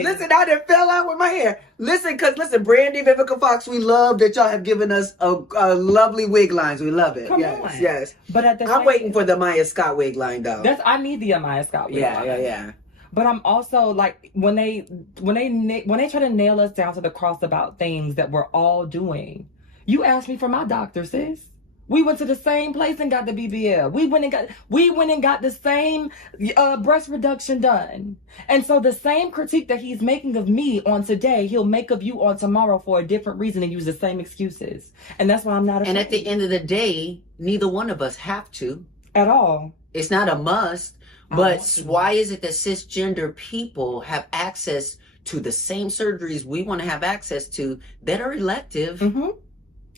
Listen, I done fell out with my hair. Listen, Brandy, Vivica Fox, we love that y'all have given us a lovely wig lines. We love it. Come on. Yes. But at the I'm waiting for the Amiyah Scott wig line, though. I need the Amiyah Scott wig line. Yeah. But I'm also like, when they try to nail us down to the cross about things that we're all doing. You asked me for my doctor, sis. We went to the same place and got the BBL. We went and got the same breast reduction done. And so the same critique that he's making of me on today, he'll make of you on tomorrow for a different reason and use the same excuses. And that's why I'm not afraid. And at the end of the day, neither one of us have to. At all. It's not a must. But why is it that cisgender people have access to the same surgeries we want to have access to that are elective? Mm-hmm.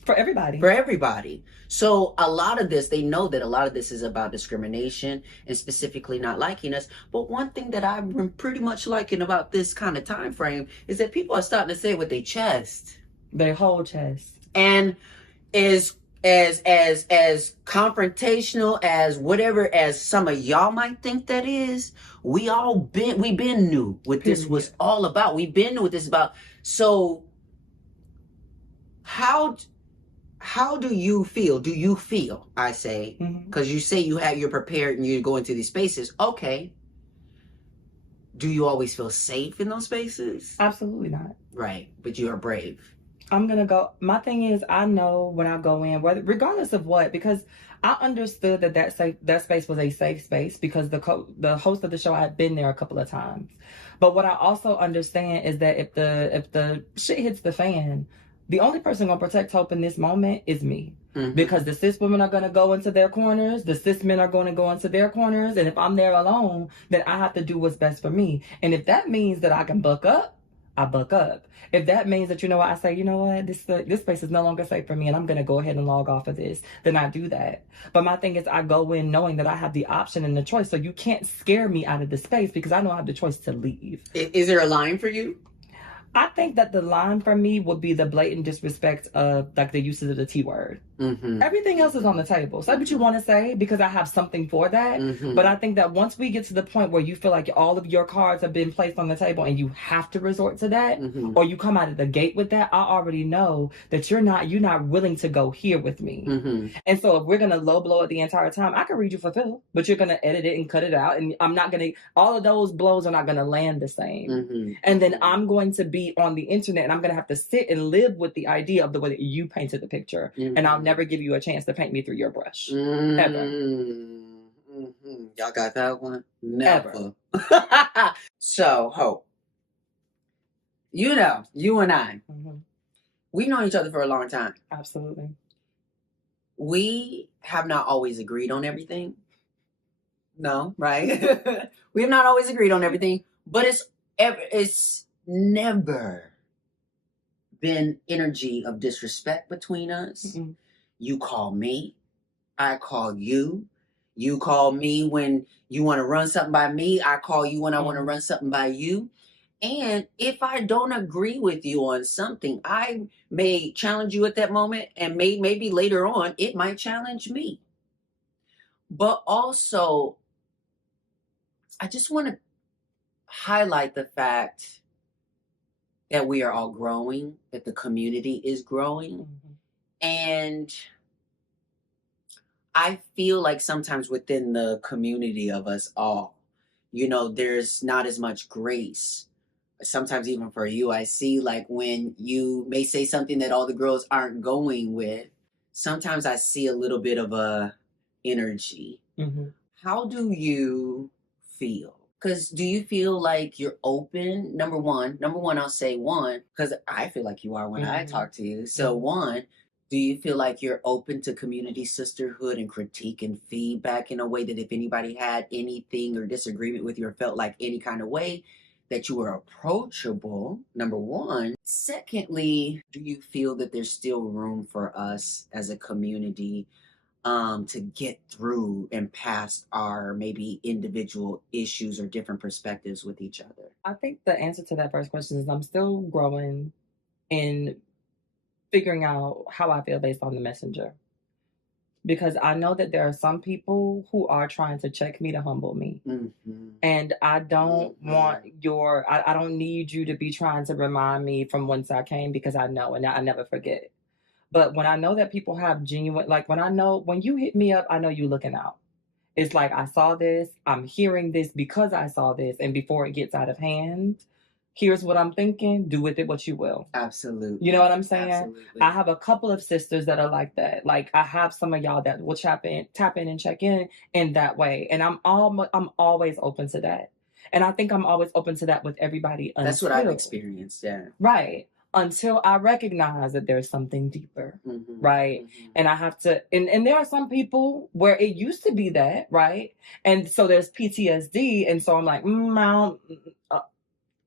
For everybody. For everybody. So a lot of this, they know that a lot of this is about discrimination and specifically not liking us. But one thing that I've been pretty much liking about this kind of time frame is that people are starting to say it with their chest. Their whole chest. And as confrontational as whatever as some of y'all might think that is, we've been new what this was all about. We've been new what this is about. So how do you feel? Do you feel, I say, because you say you're prepared and you go into these spaces. Okay. Do you always feel safe in those spaces? Absolutely not. Right. But you are brave. I'm going to go. My thing is, I know when I go in, regardless of what, because I understood that space was a safe space because the host of the show, I had been there a couple of times. But what I also understand is that if the shit hits the fan, the only person going to protect Hope in this moment is me. Because the cis women are going to go into their corners, the cis men are going to go into their corners, and if I'm there alone, then I have to do what's best for me. And if that means that I can buck up, I buck up. If that means that, I say, this space is no longer safe for me and I'm going to go ahead and log off of this, then I do that. But my thing is, I go in knowing that I have the option and the choice. So you can't scare me out of the space because I know I have the choice to leave. Is there a line for you? I think that the line for me would be the blatant disrespect of like the uses of the T word. Everything else is on the table. Say what you want to say because I have something for that. But I think that once we get to the point where you feel like all of your cards have been placed on the table and you have to resort to that, or you come out of the gate with that, I already know that you're not willing to go here with me. And so if we're gonna low blow it the entire time, I can read you for Phil, but you're gonna edit it and cut it out, and all of those blows are not gonna land the same. And then I'm going to be on the internet and I'm gonna have to sit and live with the idea of the way that you painted the picture, and I'll never give you a chance to paint me through your brush. Ever. Y'all got that one? Never. So, Hope, you and I, we've known each other for a long time. Absolutely. We have not always agreed on everything. No, right? We have not always agreed on everything, but it's never been energy of disrespect between us. You call me, I call you. You call me when you want to run something by me. I call you when I want to run something by you. And if I don't agree with you on something, I may challenge you at that moment, and maybe later on it might challenge me. But also, I just want to highlight the fact that we are all growing, that the community is growing. And I feel like sometimes within the community of us all, there's not as much grace. Sometimes even for you, I see like when you may say something that all the girls aren't going with, sometimes I see a little bit of a energy. How do you feel? Because do you feel like you're open? Number one, I'll say one, because I feel like you are when I talk to you. So one, do you feel like you're open to community sisterhood and critique and feedback in a way that if anybody had anything or disagreement with you or felt like any kind of way, that you were approachable, number one? Secondly, do you feel that there's still room for us as a community to get through and past our maybe individual issues or different perspectives with each other? I think the answer to that first question is I'm still growing in figuring out how I feel based on the messenger. because I know that there are some people who are trying to check me to humble me. Mm-hmm. And I don't Mm-hmm. want I don't need you to be trying to remind me from whence I came, because I know and I never forget. But when I know that people have genuine, like when you hit me up, I know you looking out. It's like, I saw this, I'm hearing this because I saw this, and before it gets out of hand, here's what I'm thinking, do with it what you will. Absolutely. You know what I'm saying? Absolutely. I have a couple of sisters that are like that. Like, I have some of y'all that will tap in and check in that way. And I'm always open to that. And I think I'm always open to that with everybody until. That's what I've experienced, yeah. Right. Until I recognize that there's something deeper. Mm-hmm. Right. Mm-hmm. And I have to, and there are some people where it used to be that, right? And so there's PTSD. And so I'm like,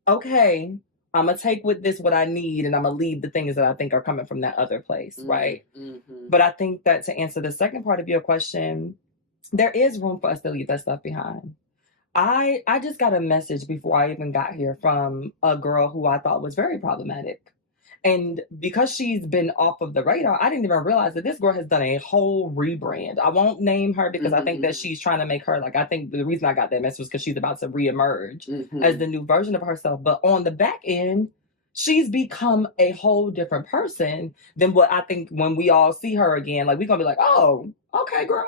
okay, I'm going to take with this what I need, and I'm going to leave the things that I think are coming from that other place, right? Mm-hmm. But I think that to answer the second part of your question, there is room for us to leave that stuff behind. I just got a message before I even got here from a girl who I thought was very problematic. And because she's been off of the radar, I didn't even realize that this girl has done a whole rebrand. I won't name her because I think that she's trying to make her, like, I think the reason I got that message was because she's about to reemerge as the new version of herself. But on the back end, she's become a whole different person than what I think when we all see her again. Like, we're going to be like, oh, okay, girl.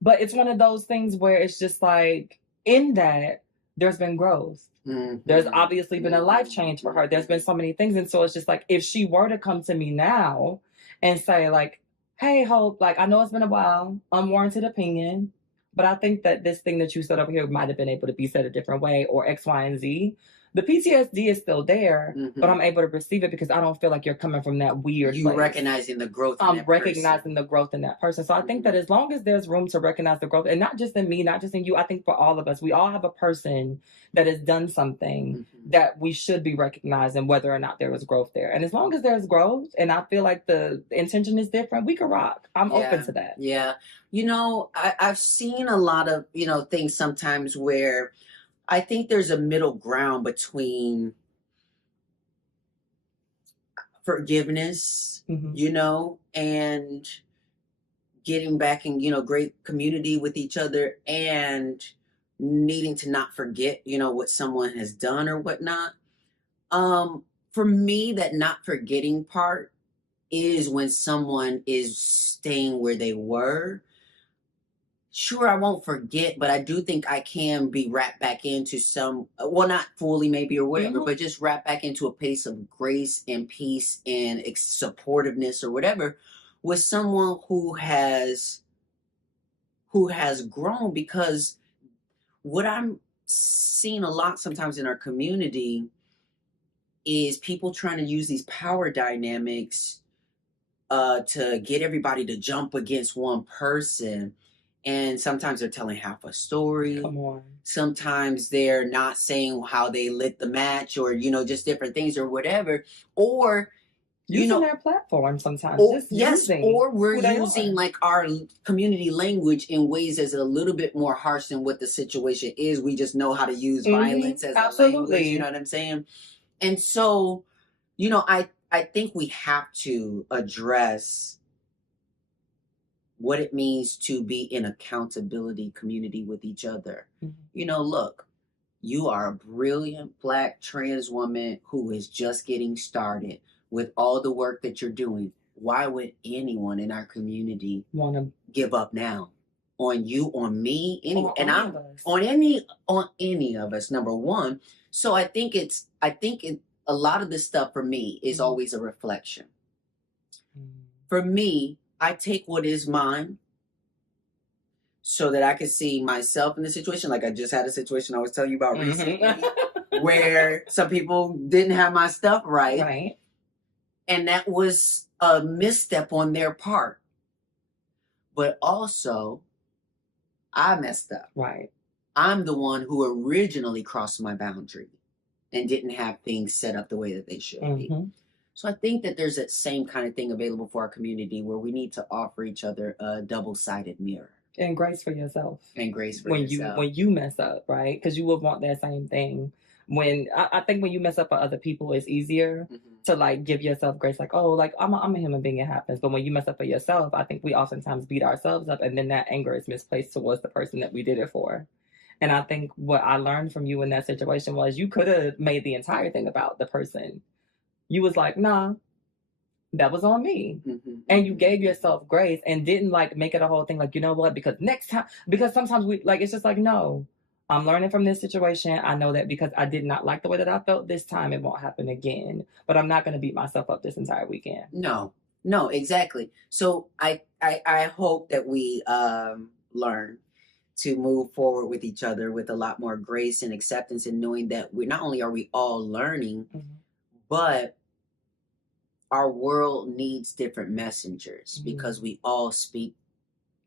But it's one of those things where it's just like, in that, there's been growth. Mm-hmm. There's obviously been a life change for her. There's been so many things. And so it's just like, if she were to come to me now and say, like, hey, Hope, like, I know it's been a while, unwarranted opinion, but I think that this thing that you said over here might have been able to be said a different way, or X, Y, and Z. The PTSD is still there, but I'm able to perceive it because I don't feel like you're coming from that weird place. Recognizing the growth in I'm recognizing the growth in that person. So I think that as long as there's room to recognize the growth, and not just in me, not just in you, I think for all of us, we all have a person that has done something that we should be recognizing, whether or not there was growth there. And as long as there's growth, and I feel like the intention is different, we can rock. I'm open to that. Yeah. You know, I've seen a lot of, things sometimes where I think there's a middle ground between forgiveness, and getting back in, great community with each other, and needing to not forget, what someone has done or whatnot. For me, that not forgetting part is when someone is staying where they were. Sure, I won't forget, but I do think I can be wrapped back into not fully maybe or whatever, but just wrapped back into a place of grace and peace and supportiveness or whatever with someone who has grown. Because what I'm seeing a lot sometimes in our community is people trying to use these power dynamics to get everybody to jump against one person. And sometimes they're telling half a story. Come on. Sometimes they're not saying how they lit the match, or, just different things or whatever. Or using their platform sometimes. Or we're using like our community language in ways that's a little bit more harsh than what the situation is. We just know how to use violence as a language. You know what I'm saying? And so, I think we have to address what it means to be in accountability community with each other. Look, you are a brilliant Black trans woman who is just getting started with all the work that you're doing. Why would anyone in our community want to give up now on you, on me, on any of us? Number one. So I think a lot of this stuff for me is always a reflection. For me, I take what is mine so that I can see myself in the situation. Like I just had a situation I was telling you about recently where some people didn't have my stuff right. Right. And that was a misstep on their part. But also, I messed up. Right. I'm the one who originally crossed my boundary and didn't have things set up the way that they should be. So I think that there's that same kind of thing available for our community where we need to offer each other a double-sided mirror. And grace for yourself. And grace for yourself. When you mess up, right? Because you would want that same thing. I think when you mess up for other people, it's easier to like give yourself grace, like, oh, like I'm a human being, it happens. But when you mess up for yourself, I think we oftentimes beat ourselves up, and then that anger is misplaced towards the person that we did it for. And I think what I learned from you in that situation was you could have made the entire thing about the person. You was like, nah, that was on me. Mm-hmm. And you gave yourself grace and didn't like make it a whole thing like, you know what, because next time, because sometimes we like, it's just like, no, I'm learning from this situation. I know that because I did not like the way that I felt this time, it won't happen again. But I'm not going to beat myself up this entire weekend. No, exactly. So I hope that we learn to move forward with each other with a lot more grace and acceptance, and knowing that we not only are we all learning, mm-hmm. but our world needs different messengers, mm-hmm. because we all speak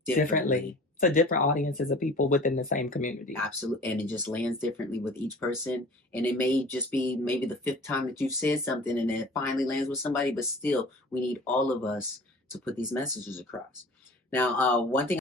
differently. So different audiences of people within the same community. Absolutely. And it just lands differently with each person. And it may just be maybe the 5th time that you've said something and it finally lands with somebody, but still we need all of us to put these messages across. Now, one thing